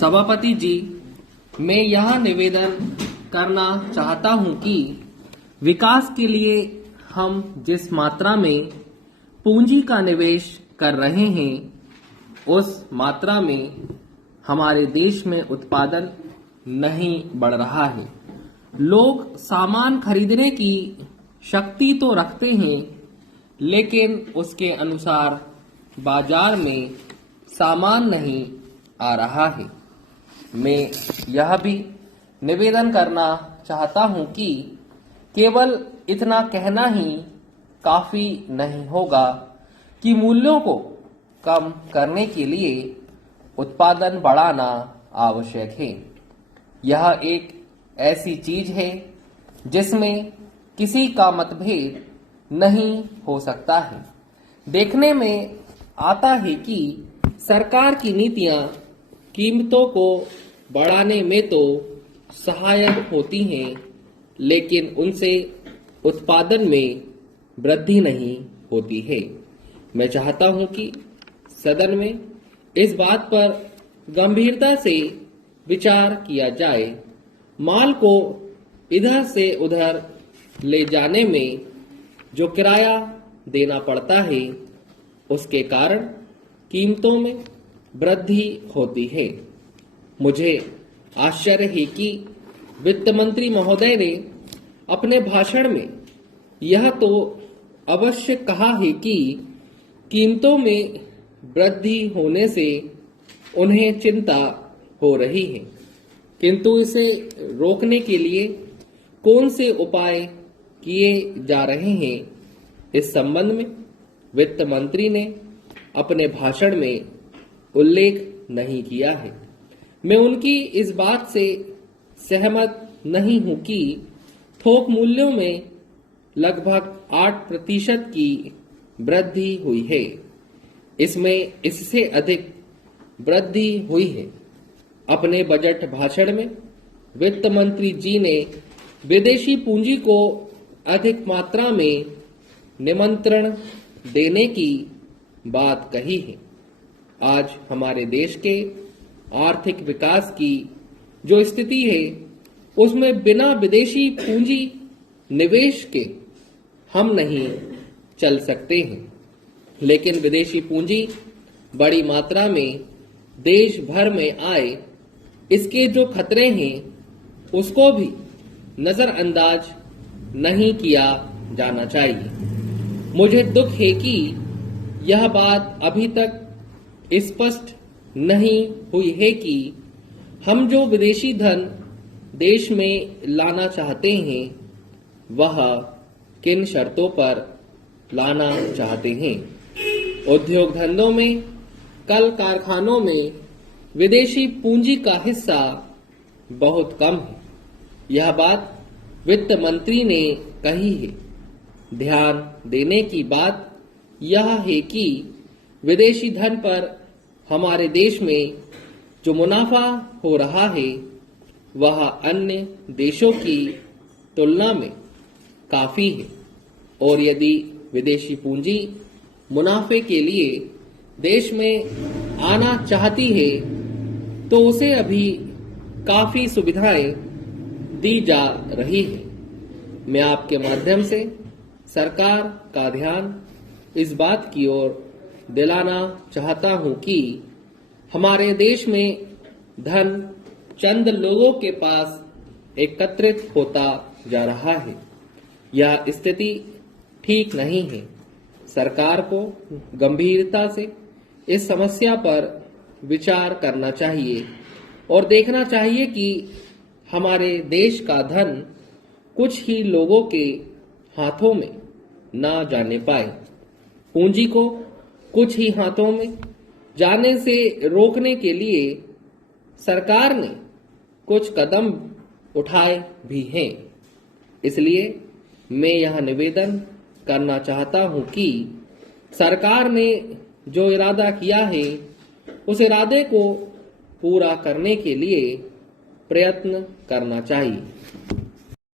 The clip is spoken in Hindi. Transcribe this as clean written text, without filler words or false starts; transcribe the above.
सभापति जी, मैं यह निवेदन करना चाहता हूं कि विकास के लिए हम जिस मात्रा में पूंजी का निवेश कर रहे हैं, उस मात्रा में हमारे देश में उत्पादन नहीं बढ़ रहा है। लोग सामान खरीदने की शक्ति तो रखते हैं, लेकिन उसके अनुसार बाजार में सामान नहीं आ रहा है। मैं यह भी निवेदन करना चाहता हूं कि केवल इतना कहना ही काफी नहीं होगा कि मूल्यों को कम करने के लिए उत्पादन बढ़ाना आवश्यक है। यह एक ऐसी चीज है जिसमें किसी का मतभेद नहीं हो सकता है। देखने में आता है कि सरकार की नीतियां कीमतों को बढ़ाने में तो सहायक होती हैं, लेकिन उनसे उत्पादन में वृद्धि नहीं होती है। मैं चाहता हूं कि सदन में इस बात पर गंभीरता से विचार किया जाए। माल को इधर से उधर ले जाने में जो किराया देना पड़ता है, उसके कारण कीमतों में वृद्धि होती है। मुझे आश्चर्य है कि वित्त मंत्री महोदय ने अपने भाषण में यह तो अवश्य कहा है कि कीमतों में वृद्धि होने से उन्हें चिंता हो रही है, किंतु इसे रोकने के लिए कौन से उपाय किए जा रहे हैं, इस संबंध में वित्त मंत्री ने अपने भाषण में उल्लेख नहीं किया है। मैं उनकी इस बात से सहमत नहीं हूं कि थोक मूल्यों में लगभग 8% की वृद्धि हुई है। इसमें इससे अधिक वृद्धि हुई है। अपने बजट भाषण में वित्त मंत्री जी ने विदेशी पूंजी को अधिक मात्रा में निमंत्रण देने की बात कही है। आज हमारे देश के आर्थिक विकास की जो स्थिति है, उसमें बिना विदेशी पूंजी निवेश के हम नहीं चल सकते हैं। लेकिन विदेशी पूंजी बड़ी मात्रा में देश भर में आए, इसके जो खतरे हैं, उसको भी नजरअंदाज नहीं किया जाना चाहिए। मुझे दुख है कि यह बात अभी तक स्पष्ट नहीं हुई है कि हम जो विदेशी धन देश में लाना चाहते हैं, वह किन शर्तों पर लाना चाहते हैं। उद्योग धंधों में, कल कारखानों में विदेशी पूंजी का हिस्सा बहुत कम है। यह बात वित्त मंत्री ने कही है। ध्यान देने की बात यह है कि विदेशी धन पर हमारे देश में जो मुनाफा हो रहा है, वह अन्य देशों की तुलना में काफी है। और यदि विदेशी पूंजी मुनाफे के लिए देश में आना चाहती है, तो उसे अभी काफी सुविधाएं दी जा रही है। मैं आपके माध्यम से सरकार का ध्यान इस बात की ओर दिलाना चाहता हूं कि हमारे देश में धन चंद लोगों के पास एकत्रित होता जा रहा है। यह स्थिति ठीक नहीं है। सरकार को गंभीरता से इस समस्या पर विचार करना चाहिए और देखना चाहिए कि हमारे देश का धन कुछ ही लोगों के हाथों में ना जाने पाए। पूंजी को कुछ ही हाथों में जाने से रोकने के लिए सरकार ने कुछ कदम उठाए भी हैं। इसलिए मैं यह निवेदन करना चाहता हूं कि सरकार ने जो इरादा किया है, उस इरादे को पूरा करने के लिए प्रयत्न करना चाहिए।